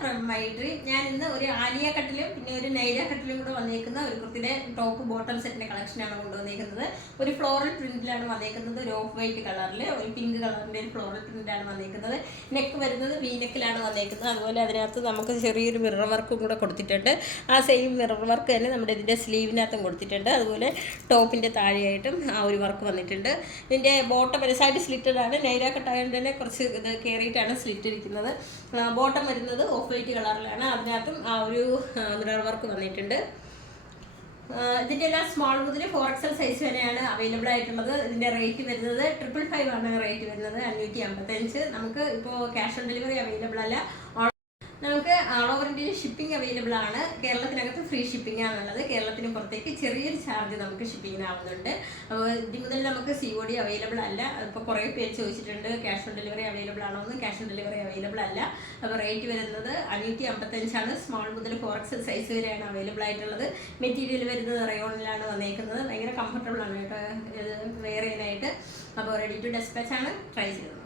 From my dream. ഞാൻ ഇന്ന് ഒരു ആലിയ കട്ടിലും പിന്നെ ഒരു നൈല കട്ടിലും കൂടെ വന്നേക്കുന്ന ഒരു കുർത്തിയുടെ ടോപ്പ് ബോട്ടം സെറ്റിന്റെ കളക്ഷനാണ് കൊണ്ടുവന്നേക്കുന്നത്. ഒരു ഫ്ലോറൽ പ്രിന്റിലാണ് വന്നേക്കുന്നത്, ഒരു ഓഫ് വൈറ്റ് കളറിൽ ഒരു പിങ്ക് കളറിന്റെ ഒരു ഫ്ലോറൽ പ്രിന്റാണ് വന്നേക്കുന്നത്. നെക്ക് വരുന്നത് വി നെക്കിലാണ് വന്നേക്കുന്നത്. അതുപോലെ അതിനകത്ത് നമുക്ക് ചെറിയൊരു മിറർ വർക്കും കൂടെ കൊടുത്തിട്ടുണ്ട്. ആ സെയിം മിറർ വർക്ക് തന്നെ നമ്മുടെ ഇതിന്റെ സ്ലീവിനകത്തും കൊടുത്തിട്ടുണ്ട്. അതുപോലെ ടോപ്പിന്റെ താഴെയായിട്ടും ആ ഒരു വർക്ക് വന്നിട്ടുണ്ട്. ഇതിന്റെ ബോട്ടം ഒരു സൈഡ് സ്ലിറ്റഡ് ആണ്. നൈല കട്ടായതുകൊണ്ട് തന്നെ കുറച്ച് ഇത് കയറിയിട്ടാണ് സ്ലിറ്റ് ഇരിക്കുന്നത്. ബോട്ടം വരുന്നത് ഓഫ് വൈറ്റ് കളറിലാണ്. അതിനകത്തും ആ ഒരു മിറർ വർക്ക് വന്നിട്ടുണ്ട്. ഇതിൻ്റെ എല്ലാം സ്മോൾ മുതൽ 4XL സൈസ് വരെയാണ് അവൈലബിൾ ആയിട്ടുള്ളത്. ഇതിൻ്റെ റേറ്റ് വരുന്നത് 555 ആണ് റേറ്റ് വരുന്നത്, 555. നമുക്ക് ഇപ്പോൾ ക്യാഷ് ഓൺ ഡെലിവറി അവൈലബിൾ അല്ല. നമുക്ക് ഓൾ ഓവർ ഇന്ത്യയിൽ ഷിപ്പിംഗ് അവൈലബിൾ ആണ്. കേരളത്തിനകത്ത് ഫ്രീ ഷിപ്പിംഗ് ആണുള്ളത്. കേരളത്തിന് പുറത്തേക്ക് ചെറിയൊരു ചാർജ് നമുക്ക് ഷിപ്പിങ്ങിനാവുന്നുണ്ട്. അപ്പോൾ ഇത് മുതൽ നമുക്ക് COD അവൈലബിൾ അല്ല. ഇപ്പോൾ കുറേ പേര് ചോദിച്ചിട്ടുണ്ട് ക്യാഷ് ഓൺ ഡെലിവറി അവൈലബിൾ ആണോ എന്ന്. ക്യാഷ് ഓൺ ഡെലിവറി അവൈലബിൾ അല്ല. അപ്പോൾ റേറ്റ് വരുന്നത് 555 ആണ്. സ്മോൾ മുതൽ 4XL സൈസ് വരെയാണ് അവൈലബിൾ ആയിട്ടുള്ളത്. മെറ്റീരിയൽ വരുന്നത് റയോണിലാണ് വന്നേക്കുന്നത്. ഭയങ്കര കംഫർട്ടബിൾ ആണ് കേട്ടോ ഇത് വെയർ ചെയ്യാനായിട്ട്. അപ്പോൾ റെഡി ടു ഡെസ്പാച്ച് ആണ്. ട്രൈ ചെയ്തത്.